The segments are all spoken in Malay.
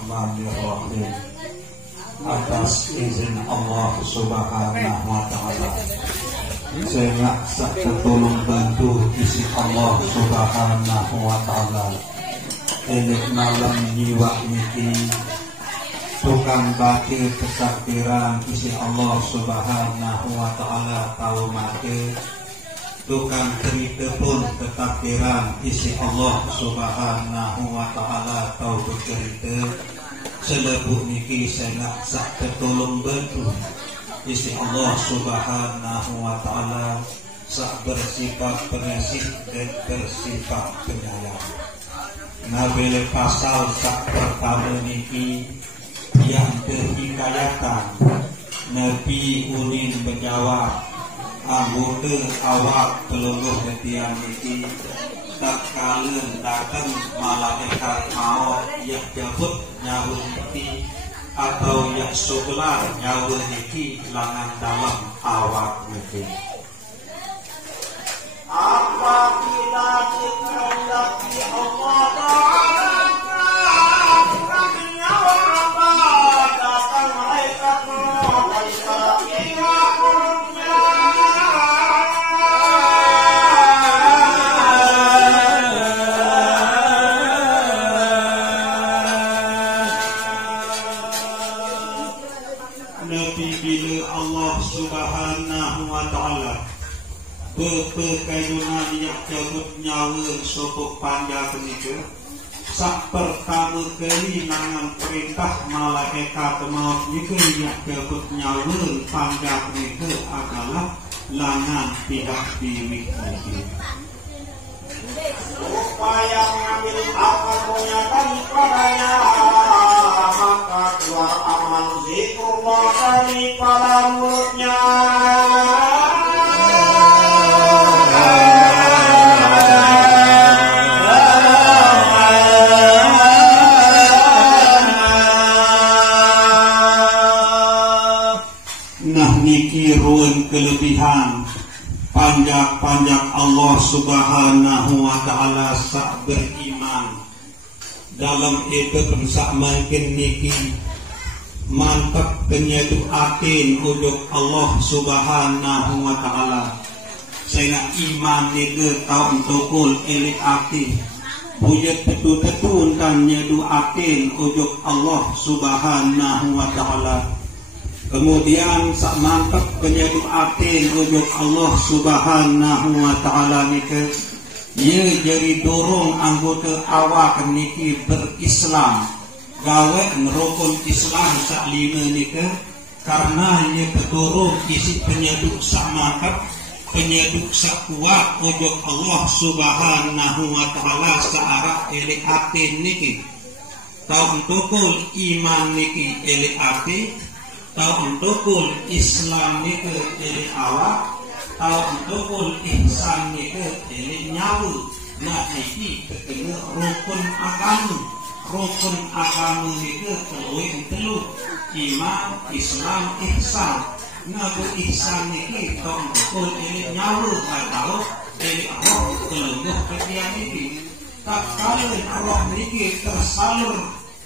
Bismillahirrahmanirrahim. Atas izin Allah Subhanahu wa Ta'ala, saya tertolong bantu isi Allah Subhanahu wa Ta'ala. Elik malam jiwa niki tukang bakir kesaktiran isi Allah Subhanahu wa Ta'ala tahu mati. Tukang cerita pun ketakdiran isi Allah Subhanahu wa Ta'ala tahu bercerita. Selebut niki saya sak tertolong bantu isi Allah Subhanahu wa Ta'ala sak bersifat pengasih dan bersifat penyayang. Nabele pasal sak pertama niki yang berhikayatan Nabi Unin menjawab anggota awak pelungguh ketiang niki tak kalian datang malaikat maut yang jabut nyawa niki atau yang sebelah nyawa niki langan dalam awak niki. Apabila dikehendaki Allah Ta'ala kami nyawa Rabbah datang malaikat maut dari pihak kurungnya. Berkaitan yang jabut nyawa sopok panjang kenika sak pertama kali nangan perintah malaikat maut nika yang jabut nyawa panjang kenika adalah langan pihak diri sendiri. Upaya mengambil akal menyatakan padanya maka keluar amal zikrullah daripada mulutnya. Kelebihan panjang Allah Subhanahu wa Ta'ala sak beriman dalam itu sak makin niki mantap penyedu atin ujung Allah Subhanahu wa Ta'ala. Saya iman nike tahun tukul elik atin bujat betul-betul dan nyedu atin ujung Allah Subhanahu wa Ta'ala. Kemudian sak mantap penyedu atin ujung Allah Subhanahu wa Ta'ala niki ia jadi dorong anggota awak niki berislam gawe rukun Islam sak lima niki karena ia kedorong isi penyedu sak mantap penyedu sak kuat ujung Allah Subhanahu wa Ta'ala searah elik atin niki tahun tukul iman niki elik atin tahun tukul Islam nike dari awak, tahun tukul ihsan nike dari nyawa. Nah ini ketemu rukun agama. Rukun agama nike telu iman, Islam, ihsan. Nah bu ihsan nike tahun tukul dari nyawa atau dari roh kelungguh ketiak nike. Tak kali roh nike tersalur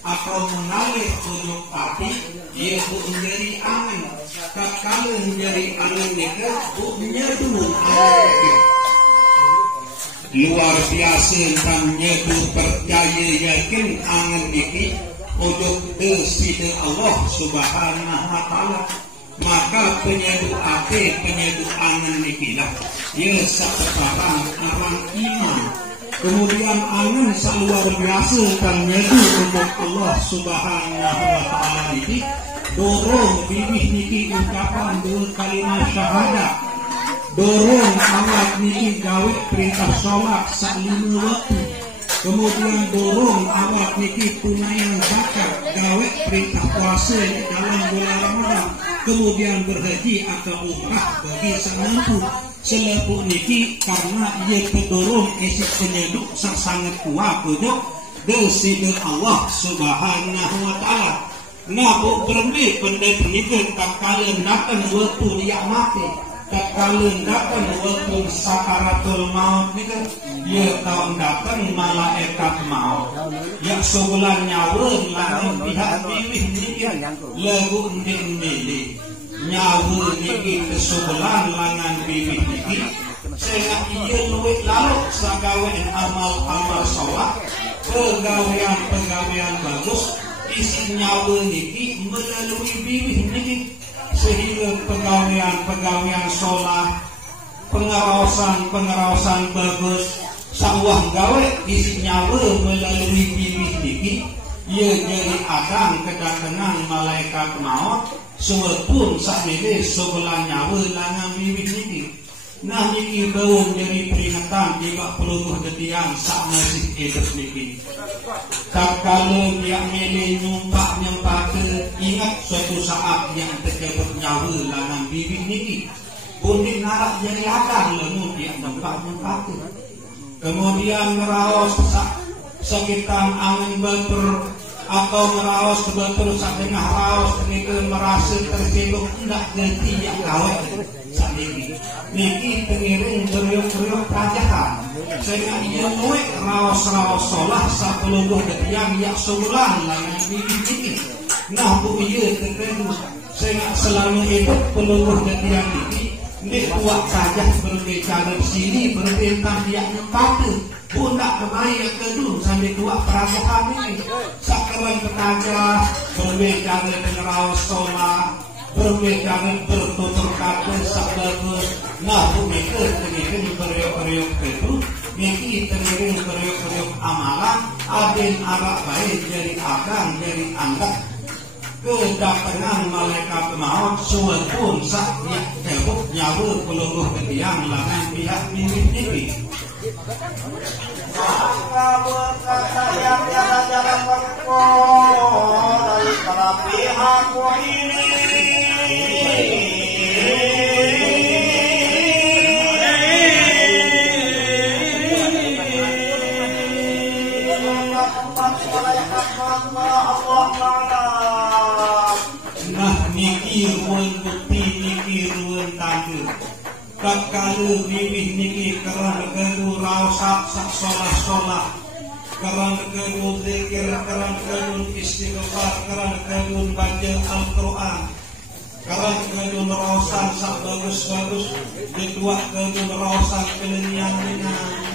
atau mengalir ujung hati, ia bu menjadi angin. Tak kala menjadi angin nike, bu menyedu angin. Luar biasa dan menyedu percaya yakin angin nike ujung desida Allah Subhanahu wa Ta'ala. Maka penyedu hati, penyedu angin nike lah. Ia sekarang orang iman. Kemudian angin luar biasa dan nyedu untuk Allah Subhanahu wa Ta'ala ini dorong bibih niki ucapan dua kalimat syahadat, dorong awak niki gawe perintah sholat sak lima waktu, kemudian dorong awak niki tunaian zakat gawe perintah puasa dalam bulan Ramadan, kemudian berhaji atau umrah bagi sang mampu. Selepuk niki karena ia kedorong isi penyeduk sangat kuat untuk desida Allah Subhanahu wa Ta'ala. Nabu berhenti pendek niki tak kalian datang waktu dia mati, tak kalian datang waktu sakaratul maut niki ia tahun datang malaikat maut yang sebulan nyawa langit lagu ndik nyawa niki kesubelan langan bibit niki sehingga ia luwih lalu sagawe amal-amal saleh pegawaian bagus isi nyawa niki melalui bibit niki sehingga pegawaian saleh pengawasan bagus sawah gawe isi nyawa melalui bibit niki ia jadi akan kedatangan malaikat maut sewepun sakniki sebelah nyawa langan bibit niki. Nah niki bau jadi peringatan jika peluluh getian sak masih hidup niki. Tak kalau dia milih nyumpak ingat suatu saat yang terjebak nyawa langan bibit niki. Pundi narak jadi akan lemu dia nyumpak. Kemudian ngeraos sekitar angin baper atau meraos kebetul sak tengah raos kenika merasa tersinggung tidak ganti yang gawe sak niki pengiring beriuk-beriuk kerajaan sehingga ia luwih raos solah sak peluluh getian yang sebulan langan bibit niki. Nah bu iya tertentu sehingga selama hidup peluluh getian niki nek buat saja berbicara sini berbintang dia nyempatu pundak kebaik kedua sampai dua perasaan ini sakaran ketaja berbicara dengan rawas solah berbicara bertutur kata sabagus. Nah mereka tengiring beriuk-beriuk itu niki tengiring beriuk-beriuk amalan adin arak baik dari akan dari anggap kedatangan malaikat maut suwepun sak tebuk nyawa peluluh getian langan pihak bibit niki. Maka berkata yang jalan-jalan berko dari para pihak ini nah niki ruwen bukti niki ruwen tanda tatkala bibit niki kerana kedu raosak sak solah kerana kedu zikir kerana kedu istighfar kerana kedu baca Al-Quran kerana kedu raosan sak bagus-bagus kedua kedu raosan kelenian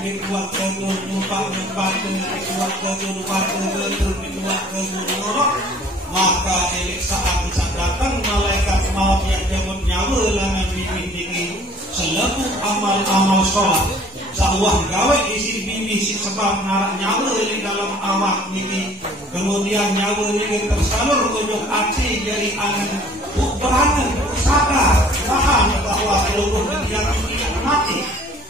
kedua kedu numpak kedua kedu baca betul kedua kedu norok maka elik saat datang malaikat maut yang jemput nyawa langan bibit niki selaku amal sholat sawah gawe isi bibit si sebab narak nyawa di dalam awak niki kemudian nyawa niki tersalur ujung hati jadi angin beranan sadar paham bahwa seluruh dunia ini mati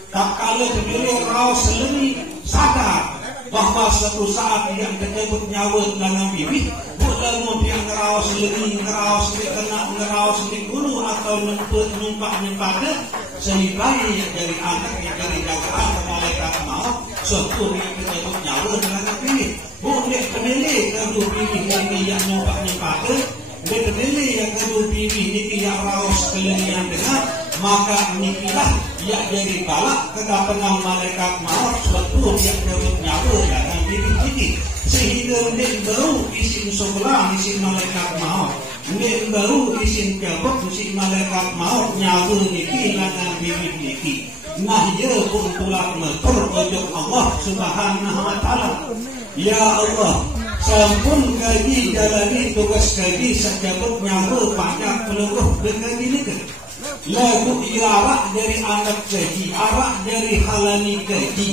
tak kala sendiri raus seleni sadar bahwa suatu saat yang terjebak nyawa dalam bibit kemudian ngeraos lagi ngeraos di guru atau numpak sehingga yang dari anak yang dari jagaan malaikat maut suatu yang terjebak nyawa dalam bibit boleh kenali kalau bibit ini yang numpak boleh kenali yang kalau bibit ini yang raos kelenian dengan maka nikilah yang jadi balak kedatangan malaikat maut suatu yang terjebak nyawa dalam bibit ini sehingga nek bau isin sebelah isin malaikat maut nek bau isin jabok isin malaikat maut nyawa niki langan bibit niki. Nah ya pun tulang meter ujung Allah subhanahu wa ta'ala ya Allah sampun gaji jalani tugas gaji sejabok nyawa panjang peluluh dengan ini lagu arak dari anak gaji arak dari halani gaji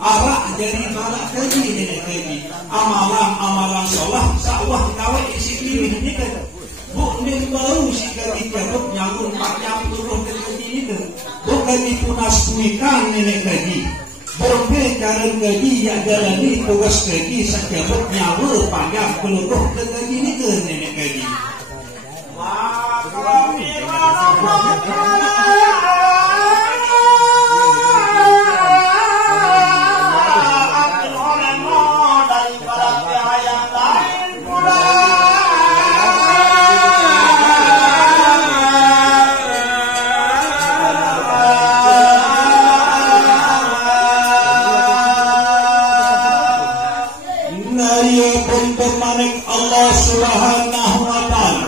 arak dari balak gaji nenek gaji amalan sholah sawah gawe isi pilih ini kan bukan bau si gaji jabuk nyamun panjang peluluh gaji ini bukan dipunas kuikan nenek gaji berbicara gaji yang jalani tugas gaji sejabuk nyawa panjang peluluh gaji ini kan nenek gaji Allah Subhanahu wa ta'ala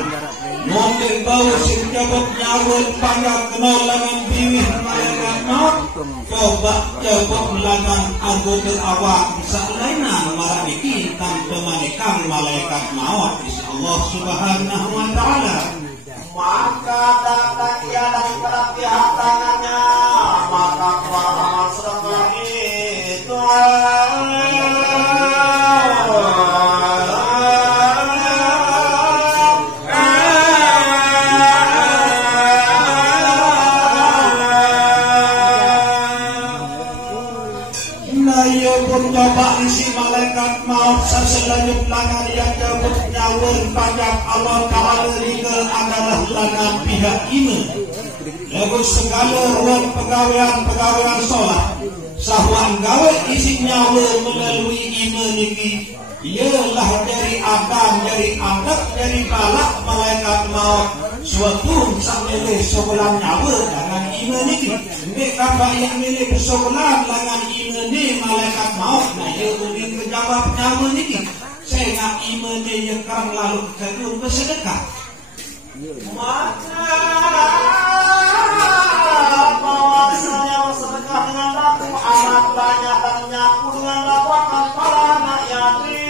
bau sing jabot nyawun panjang kenal langan bibih malaikat maut coba jabot langan anggota awak salainan marang iki tanpa manikang malaikat maut insyaallah subhanahu wa ta'ala. Maka datang ia dari pihak tangannya, maka keluar amal sedekah itu. Coba isi malaikat maut selanjut langan yang jabut nyawur panjang Allah Ta'ala hingga adalah langan pihak iman. Lalu segala ruang pegawaian sholat sahuan gawe isi nyawur melalui iman ini ialah dari Adam, dari anak, dari balak malaikat maut suatu sambil sebelah nyawa dengan iman ini. Mereka yang milih bersebelah dengan iman ini malaikat maut. Nah, ia boleh menjawab nyawa ini. Saya nak iman ini yang kerang lalu kedua bersedekah. Maka bahwasanya bersedekah dengan aku amat banyak dan menyapu dengan lakukan para anak yatim.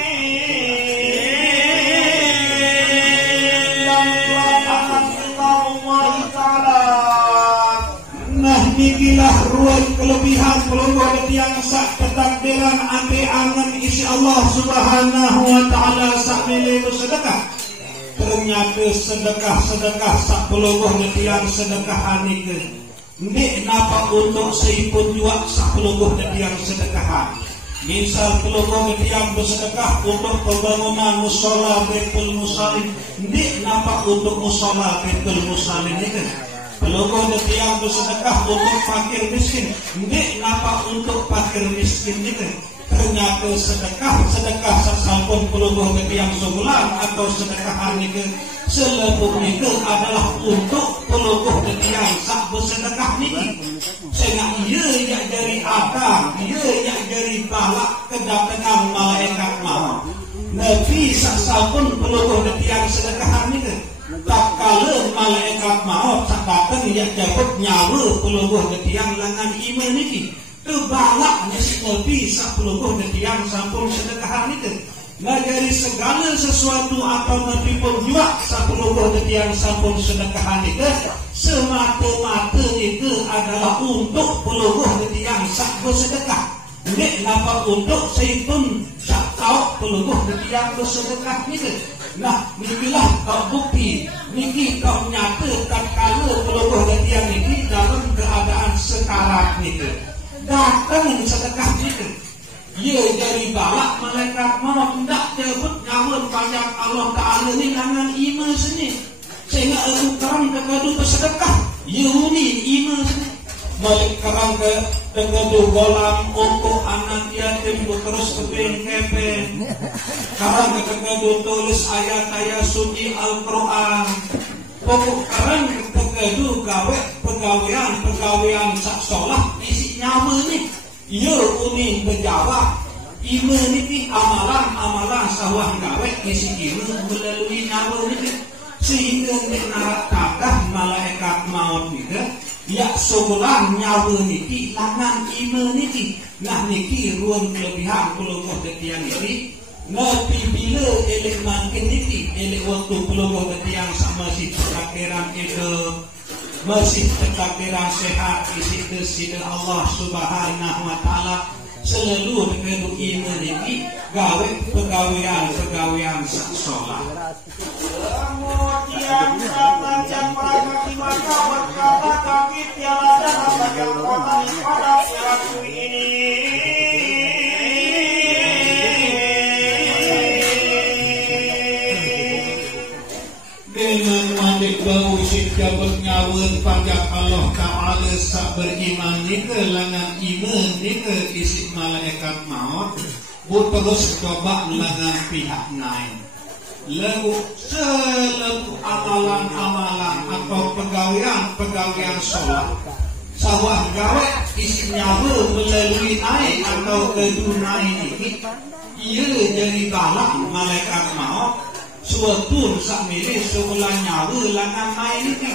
Nikilah ruang kelebihan pelungguh yang sak ketakdiran ambil angan isi Allah subhanahu wa ta'ala sak milih bersedekah. Ternyata sedekah sak pelungguh yang sedekahan itu ndik napa untuk seipun juga sak pelungguh yang sedekahan. Misal pelungguh yang bersedekah untuk pembangunan musola Baitul Musallin ndik napa untuk musola Baitul Musallin itu. Pelungguh yang bersedekah untuk fakir miskin ndik napa untuk fakir miskin itu. Ternyata sedekah sasampun pelungguh yang sebulan atau sedekahan itu selebut itu adalah untuk pelungguh yang sak bersedekah ini. Sehingga ia yang dari Adam, ia yang dari balak kedatangan malaikat maut. Nabi sasampun pelungguh yang sedekahan itu. Tak kala malaikat maut tak datang yang jabut nyawa pelungguh yang langan iman ini. Kebalaknya si Nabi sak pelungguh yang sampun sedekahan itu. Nah dari segala sesuatu atau Nabi pun juga sak pelungguh yang sampun sedekahan itu semata-mata itu adalah untuk pelungguh yang sak bersedekah. Ini napa untuk seipun sak tahu pelungguh yang bersedekah itu. Nah, inilah kau bukti, niki kau nyata tatkala pelungguh yang ini dalam keadaan sekarat itu. Datang sedekah itu. Ia dari balak malaikat maut tidak jabut nyawa panjang Allah Ta'ala ini dengan iman sini. Sehingga aku kerang kekadu bersedekah. Ia unin iman sini. Balik kerang ke kekadu golam untuk anak yatim terus keping-keping. Kerang kekadu tulis ayat-ayat suci Al-Quran. Pokok kerang kekadu gawe pegawaian sak sholat isi nyawa ini. Ia unin menjawab iman ini amalan sawah gawe isi iman melalui nyawa ini. Sehingga nak tadah malaikat maut itu ya sebelah nyawa niki langan iman niki. Nah niki ruang kelebihan pelungguh yang ini. Nabi bila elek makin niki elek waktu pelungguh yang sama si takdiran itu masih takdiran sehat isi kesida Allah Subhanahu wa Ta'ala selalu dengan iman niki gawe pegawaian sak sholat. Kemudian datang yang mereka maka berkata kami tiada ada yang kotor pada suatu ini. Dengan mandik bau jabut nyawun panjang Allah Ta'ala sak beriman ni ke langan iman ni ke isi malaikat maut bu terus coba langan pihak lain. Lalu selalu amalan atau pegawaian sholat sawah gawe isi nyawa melalui naik atau kedua naik ini ia jadi balak malaikat maut suatu sak milih sebelah nyawa langan main ini.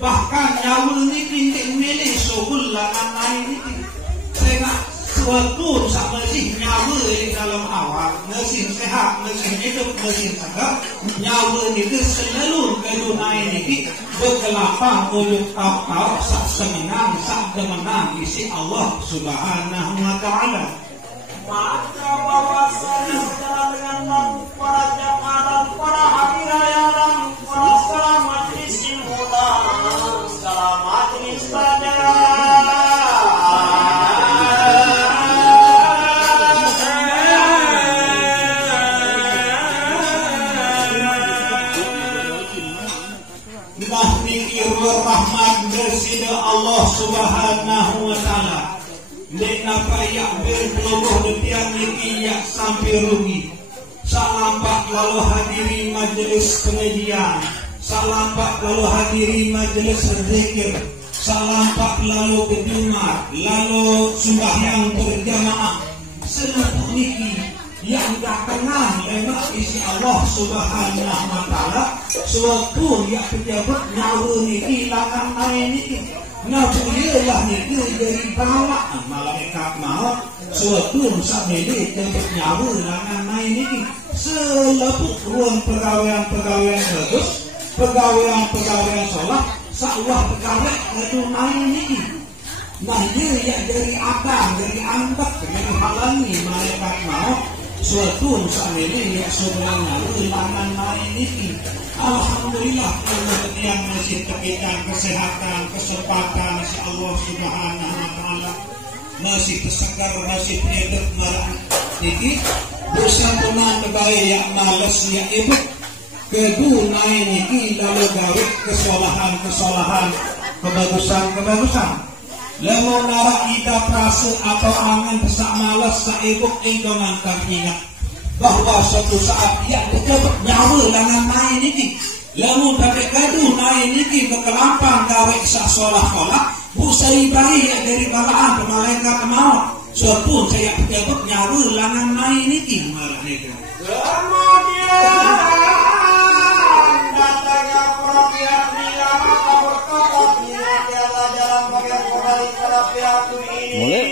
Bahkan nyawa ni tidak milih sebelah langan main ini. Saya suatu sak masih nyawa di dalam awal, mesin sehat, mesin hidup, mesin segar. Nyawa ni selalu ke dunia ini berkelapang oleh tahu sak semenang, sak demenang isi Allah Subhanahu wa Ta'ala. Maka bahwasanya sejalan dengan para jamaah dan para hadirin dan para selamat disimula selamat nisbada. Nah nikir rahmat bersida Allah Subhanahu wa Ta'ala. Nek napa yak berpeluh detian niki yak sampai rugi. Salampak lalu hadiri majelis pengajian, salampak lalu hadiri majelis zikir, salampak lalu ke Jumat, lalu sembahyang berjamaah. Selepuk niki yang dah kenal lewat isi Allah Subhanahu wa Ta'ala. Suatu yak pejabat nyawa niki langan main niki. Nabi ialah niki jadi bawa malaikat maut. Suatu sabili jemput nyawa langan main niki. Selepuk ruang pegawaian bagus, pegawaian sholat, sakwah pegawai itu main niki. Nah dia yang dari akang, dari angkat, menghalangi malaikat maut. Suatu sabili yang sebenarnya langan main niki. Alhamdulillah karena yang masih terkaitan kesehatan, kesempatan si Allah Subhanahu wa Ta'ala masih kesegar, masih hidup marah niki bersantunan kebaik yang malas yang ibu kedua niki lalu gawe kesalahan, kebagusan lalu nara ida prase atau angan besak malas sa ibu engkau ngangkang ingat bahwa suatu saat ia terjebak nyawa langan main ini. Lalu pada kadu main ini berkelampang gawe sak solah-solah busai bayi dari balaan malaikat maut. Suatu saya terjebak nyawa langan main ini malah itu. Kemudian datangnya para pihak dia maka berkata tiada jalan bagi kembali kepada pihak ini.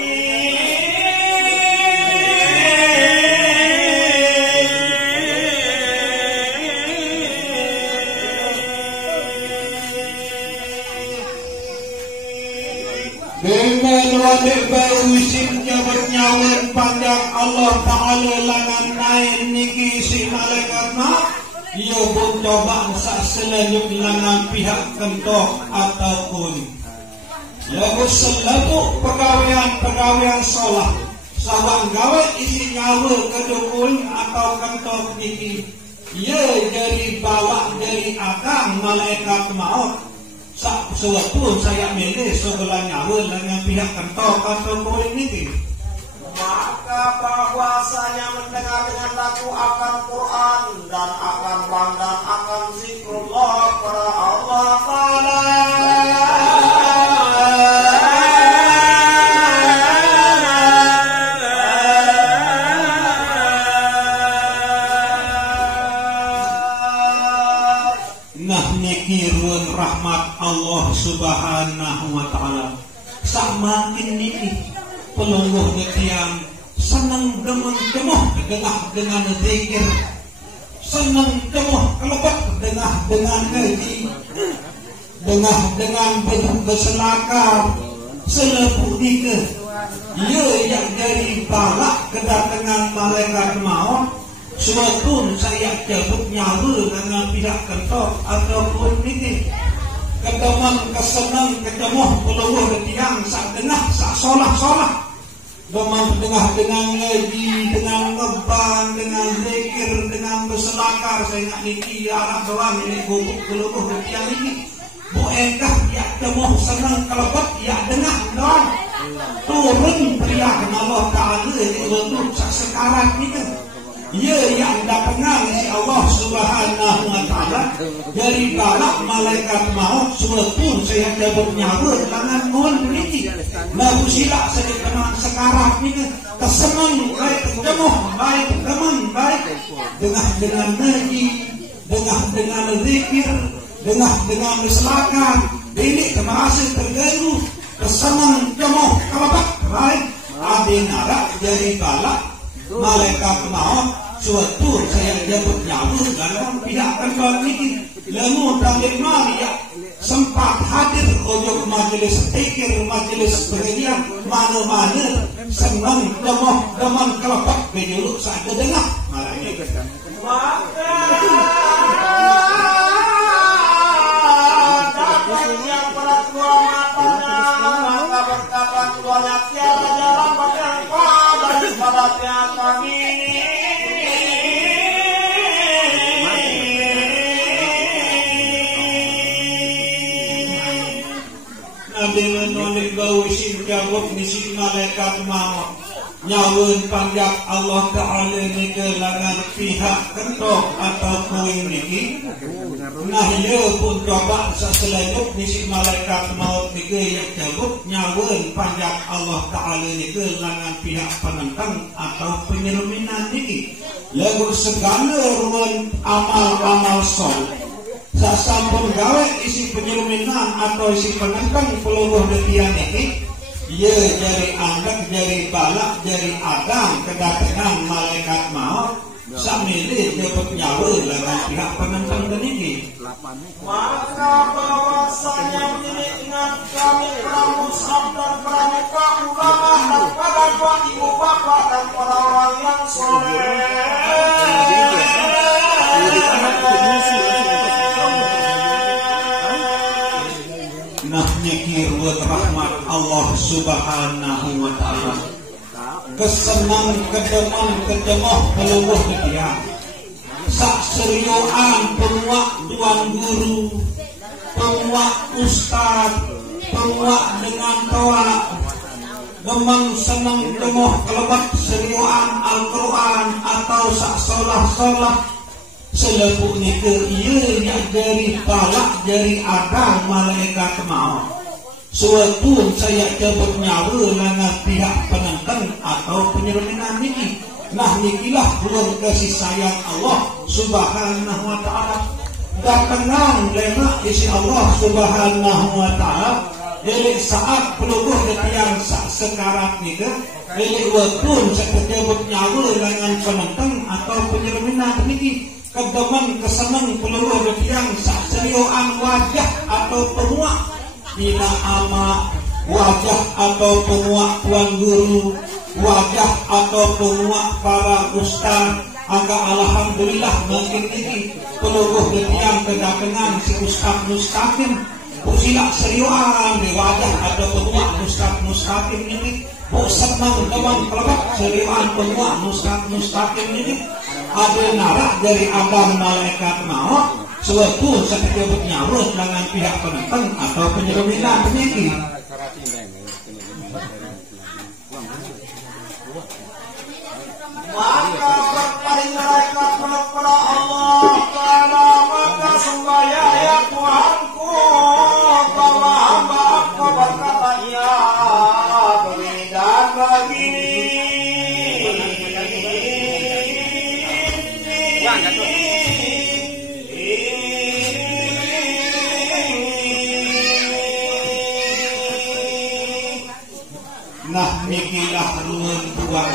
Dengan wadik baru isimnya bernyawan panjang Allah Ta'ala langan naik niki si malaikat maut. Ia pun coba sak selanjut langan pihak kentok ataupun lalu selapuk pegawaian sholat sawang gawe isi nyawa kedukun atau kentok niki. Ia jadi bawa dari akang malaikat maut. Sewaktu saya milih sebelah nyawa dengan pihak kentok atau poin ini. Maka bahwasanya mendengar dengan lagu akan Quran dan akan pandang akan zikrullah kepada Allah Ta'ala. Nah niki ruang rahmat Allah Subhanahu wa Ta'ala. Samakin niki pelungguh ketiang senang demuh dengan zikir, senang demuh kelebat dengan ngaji, dengan berselakar selepuk tiga. Ia yang dari balak kedatangan malaikat maut. Suatu saya cabut nyawa dengan pihak kentok ataupun ini keteman kesenang ketemu pelungguh ketiang sak dengar sak solah Demam dengan ngaji, dengan ngebang, dengan zikir, dengan berselakar. Saya nak niki arah doang ini bubuk gelubuh yang ini. Bu engkah ya temu senang kelebat ya dengar doang. Turun pria Allah Ta'ala untuk sekarang itu. Ya yang dapat si Allah Subhanahu wa Ta'ala dari balak malaikat maut sebetulnya saya dapat nyawa tangan mohon berhenti lalu silap saya kenal sekarang ini kesenang baik ketemu baik teman baik dengan ngaji dengan zikir, dengan mislakan, ini termasuk terganggu, kesenang jemoh kalapak, baik, ada narak jadi balak, malaikat maut, suatu saya jemput nyawa dalam pihak kedua ini, lemu dan Maria sempat hadir untuk majelis zikir, majelis pengajian, mana-mana senang jemoh deman kalapak, bejuluk saat dengar, malaikat. Dapat yang berat dua matanya, maka berkata keduanya tiada jalan berjangkau daripada tiada ini. Nabi menolak bau isim jawab misi malaikat maut. Nyawun panjang Allah Ta'ala ni ke langan pihak kentok atau koin ni. Nah ia pun coba seselajut misi malaikat maut ni ke yang jawab nyawun panjang Allah Ta'ala ni ke langan pihak penentang atau penyeleminan ni. Lagu segala ruang amal-amal sol. Sasampun gawe isi penyeleminan atau isi penentang peluruh detian ini. Ia jari angkat, jari balak, jari adang kedatangan malaikat maut sambil dapat nyawa dengan pihak penentang ini. Maka bahwasanya menjadi ingat kami pramu sabda pramuka ulama dan para ibu bapak dan para orang yang soleh. Nah nyekir buat rahmat Allah Subhanahu wa ta'ala, kesenang kedemoh peluruh dia sak serioan penguak tuan guru, penguak ustaz, penguak dengan toa memang senang demoh kelebat serioan Al-Quran atau sak solah-solah selepuk ni ke ia yang dari balak dari adang malaikat maut. Suatu saya jemput nyawa dengan pihak penentang atau penyeleminan ini. Nah nikilah bulan kasih sayang Allah Subhanahu wa ta'ala. Datang lemak isi Allah Subhanahu wa ta'ala. Jadi saat peluruh detian sekarat ni ke, jadi walaupun saya jemput nyawa dengan penentang atau penyeleminan ini. Kedeman kesenang peluruh detian serioan wajah atau penguak bila ama wajah atau penguak tuan guru, wajah atau penguak para ustaz. Agak alhamdulillah mungkin ini peluruh detian kedatangan si ustaz mustaqim silak serioan di wajah atau penguak ustaz mustaqim ini. Senang teman kelebat serioan penguak ustaz mustaqim ini. Ada narak dari abang malaikat maut suatu seperti bernyawa dengan pihak penentang atau penyeleminan ini. Maka berpaling mereka kepada Allah Ta'ala, maka sembaya ya Tuhanku bahwa hamba aku berkata ya begini dan begini. Nah nikilah ruang tuan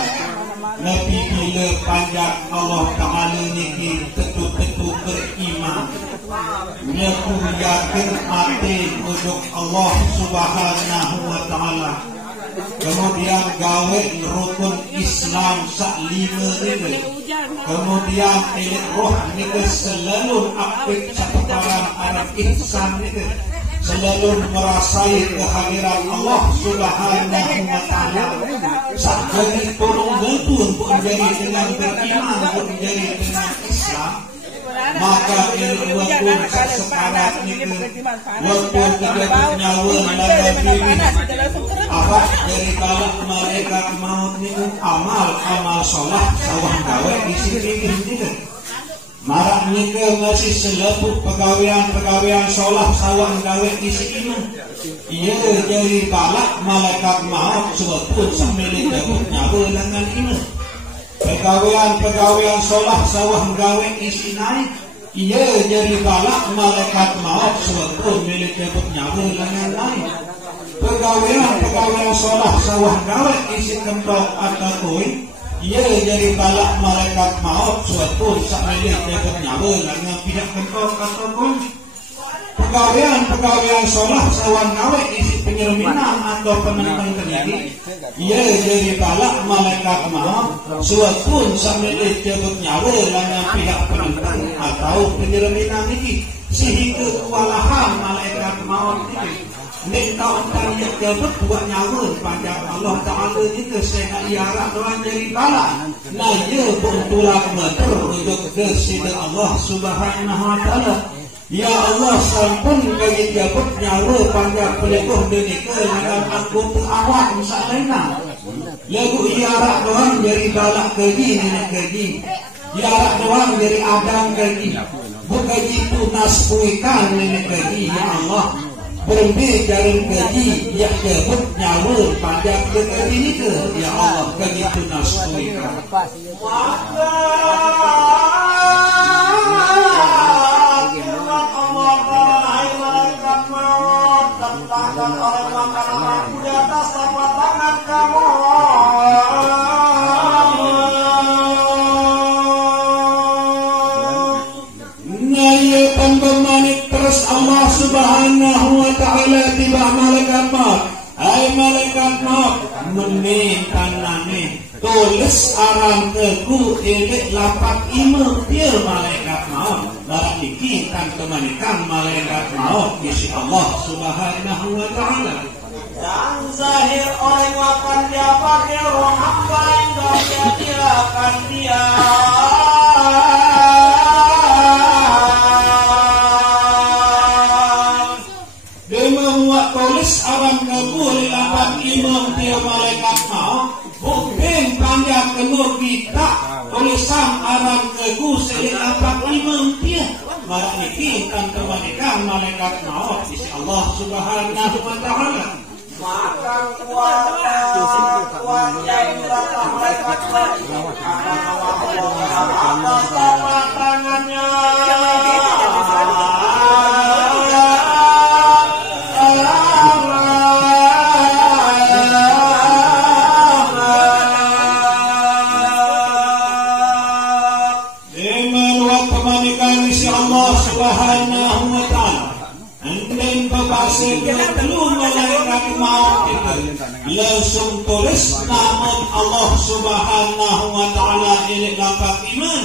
Nabi bila panjang Allah Ta'ala niki tetu-tetu beriman nyaku yakin hati untuk Allah Subhanahu wa ta'ala. Kemudian gawe rukun Islam sak lima ini. Kemudian elit roh niki selalu aktif sekarang Arab ihsan niki selalu merasai kehadiran Allah Subhanahu wa ta'ala. Sak jadi tolong bantu untuk menjadi dengan beriman, untuk menjadi dengan Islam. Maka ini waktu sekarang ini waktu kita nyawa dalam diri apa dari balak malaikat maut ini amal sholat sawah gawe di sini ini. Marak nika masih selepuk pegawaian sholat sawah gawe isi ini. Ia jadi balak malaikat maut suatu semilik dapat nyawa dengan ini. Pegawaian sholat sawah gawe isi naik. ia jadi balak malaikat maut suatu milik jabut nyawa dengan lain. Pegawaian solah sawah gawe isi kentok atau koin, ia jadi balak malaikat maut suatu milik jabut nyawa dengan pihak kentok atau koin. Pegawaian solah sawah gawe isi penyerminan atau penentang kendali, ia jadi balak malaikat maut suatu milik jabut nyawa dengan pihak penentang atau penyerminan ini, sehingga kewalahan malaikat maut ini nek tahu tanya jabut buat nyawa panjang Allah Ta'ala ni kesehatan iarak doang jadi balak nah ia bertulak meter untuk kesihatan Allah Subhanahu Wa Ta'ala. Ya Allah sampun bagi jabut nyawa panjang pelekoh denika dengan anggota awak misalnya lagu iarak doang jadi balak keji nenek keji iarak doang jadi adang keji bukan itu naspuikan nenek keji. Ya Allah berhenti jalan gaji yang jabut nyawa panjang ke gaji ni ke ya Allah begitu nasbuikan maka firman Allah hai malaikat maut tentangkan orang makan aku di atas telapak tangan kamu. Allah Subhanahu Wa Ta'ala tiba malaikat maut. Hai malaikat maut meminta nane tulis aran teku elek lapat imam dia malaikat maut. Barang iki kan kemanikan malaikat maut isi Allah Subhanahu Wa Ta'ala. Dan zahir orang akan dia pakai roh apa yang dia akan dia aram kabul lapat imam dia malaikat maut bukan panjang kena kita tulisan aram keku selik lapat imam dia marah nikikan kemanikan malaikat maut isi Allah Subhanahu Wa Ta'ala. Maka kuat yang datang malaikat maut atas tapak tangannya Subhanahu Wa Ta'ala. Enten babase belum malaikat maut itu langsung tulis nama Allah Subhanahu Wa Ta'ala ini lapat iman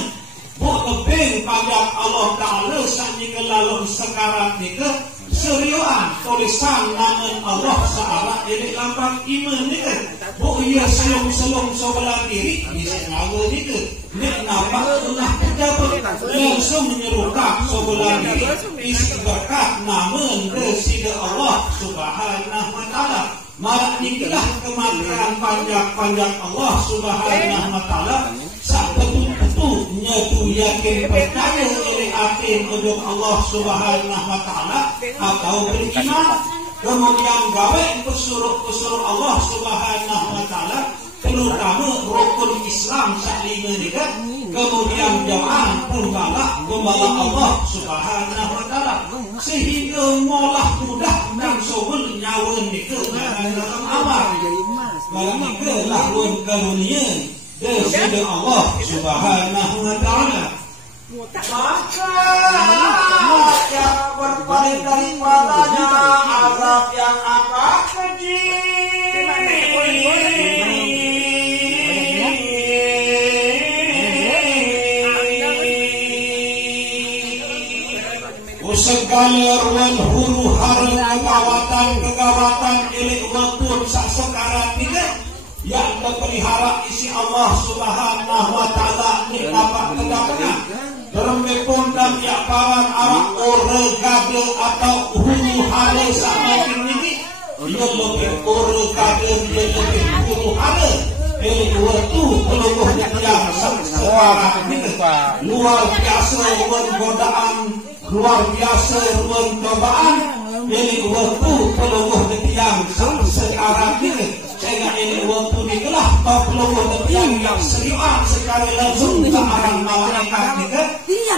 bukan pada Allah Ta'ala sanyi kelalum sekarang itu seriuan tulisan nama Allah searah ini lapat iman itu bukan ia selong-selong sebelah diri bisa nama itu nek nampak Allah pejabat langsung menyerukan sebelah diri isi berkat namun kesida Allah Subhanahu Wa Ta'ala. Marak nikilah kematian panjang Allah Subhanahu Wa Ta'ala sak betul-betul nyatu yakin percaya oleh akhir untuk Allah Subhanahu Wa Ta'ala atau beriman kemudian gawe pesuruh Allah Subhanahu Wa Ta'ala terutama rukun Islam saklima ni kan kemudian jamaah gembala Allah Subhanahu Wa Ta'ala sehingga molah mudah dan sobel nyawa ni ke dalam amal malam ni ke lawan karunia dari Allah Subhanahu Wa Ta'ala. Maka yang berpaling daripadanya azab yang amat keji. Segala ruang huru hara kegawatan ilik wapun sak sekarang ini yang terpelihara isi Allah Subhanahu Wa Ta'ala ni dapat kedapatnya bermepun dan ya parang arak orgade atau huru hara sama ini ia lebih orgade dia lebih huru hara ilik waktu peluh yang sekarang ini luar biasa godaan luar biasa pencobaan ini waktu peluh yang sekarang ini sehingga ini waktu itulah top logo yang serius sekali langsung ke arah malaikat juga.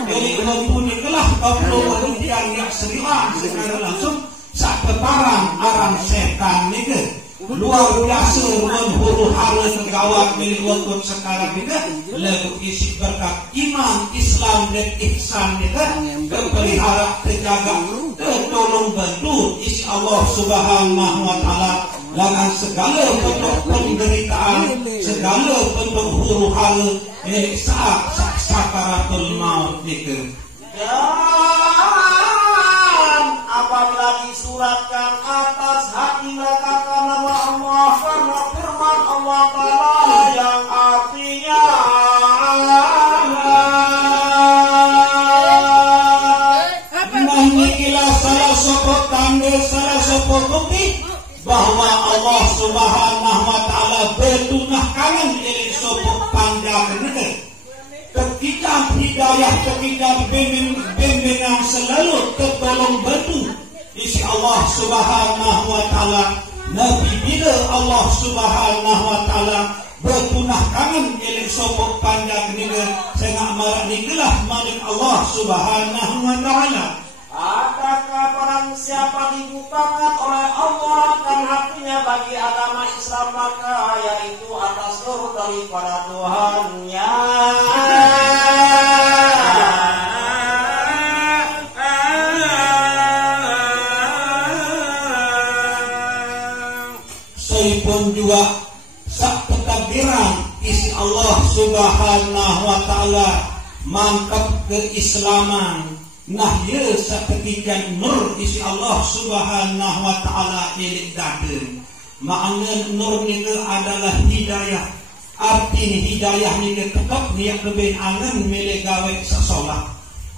Jadi pun itulah top logo yang serius sekali langsung sak keparang arang setan juga. Luar biasa menghuru hara segawat milik waktu sekarang juga. Lalu isi berkat iman Islam dan ihsan juga. Terpelihara terjaga tertolong bantu isi Allah Subhanahu wa Ta'ala. Dengan segala bentuk penderitaan, segala bentuk huru hara saat sakaratul maut itu. Dan apabila disuratkan atas hati mereka karena Allah, karena firman Allah Ta'ala yang artinya nahikilah salah satu tanda, salah satu bukti bahwa Allah Subhanahu wa Ta'ala bertunah kangen oleh sopok panjang ini. Ketika hidayah, ketika bimbingan selalu tertolong bantu isi Allah Subhanahu wa Ta'ala. Nabi bila Allah Subhanahu wa Ta'ala bertunah kangen oleh sopok panjang ini, saya nak marah nikilah malik Allah Subhanahu wa Ta'ala. Adakah barang siapa dibukakan oleh Allah akan hatinya bagi agama Islam, maka yaitu atas nur daripada Tuhannya. Seipun juga sak pentadbiran isi Allah Subhanahu wa Ta'ala mantap keislaman. Nah ya seketika nur isi Allah Subhanahu wa Ta'ala milik daden. Makna nur ni adalah hidayah. Arti hidayah ni tetap dia lebih angan milik gawe sesolah.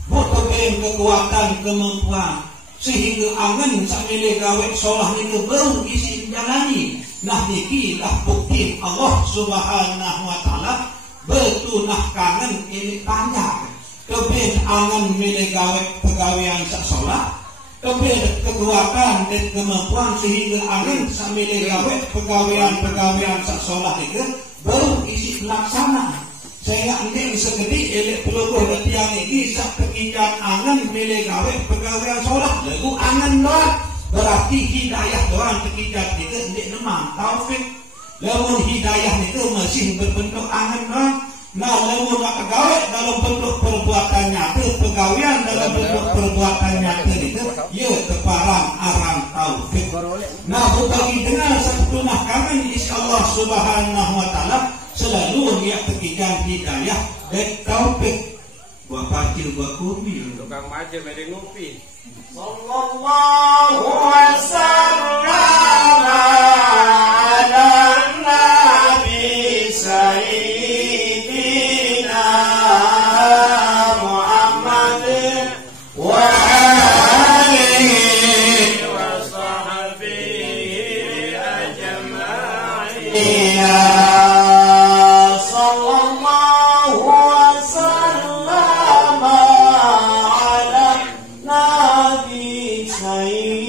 Butuh kekuatan kemampuan sehingga angan sak milik gawe solah ni baru isi jalani. Nah niki lah bukti Allah Subhanahu wa Ta'ala bertunah kangen ini panjang. Kebin angan milik gawe pegawaian sak solah, kebin kekuatan dan kemampuan sehingga angan sak milik gawe pegawaian sak solah itu baru isi laksana. Saya ingin segede elek peluruh dan tiang ini sak kekijan angan milik gawe pegawaian solah. Lalu angan doang berarti hidayah doang kekijan itu tidak nemang taufik. Lalu hidayah itu masih berbentuk angan doang. Nah, lalu nak gawe dalam bentuk perbuatan nyata, pegawaian dalam bentuk perbuatan nyata itu, ya keparang arang taufik. Nah, bagi dengan setunah kami insya Allah Subhanahu wa Ta'ala selalu dia kekikan hidayah dan taufik. Buat pacil, buat kopi, tukang macam ada ngopi. Sallallahu wasallam ala Nabi Sayyidina Muhammad wa alihi wa sahbihi ajma'in. Sallallahu wasallam ala Nabi Sayyidina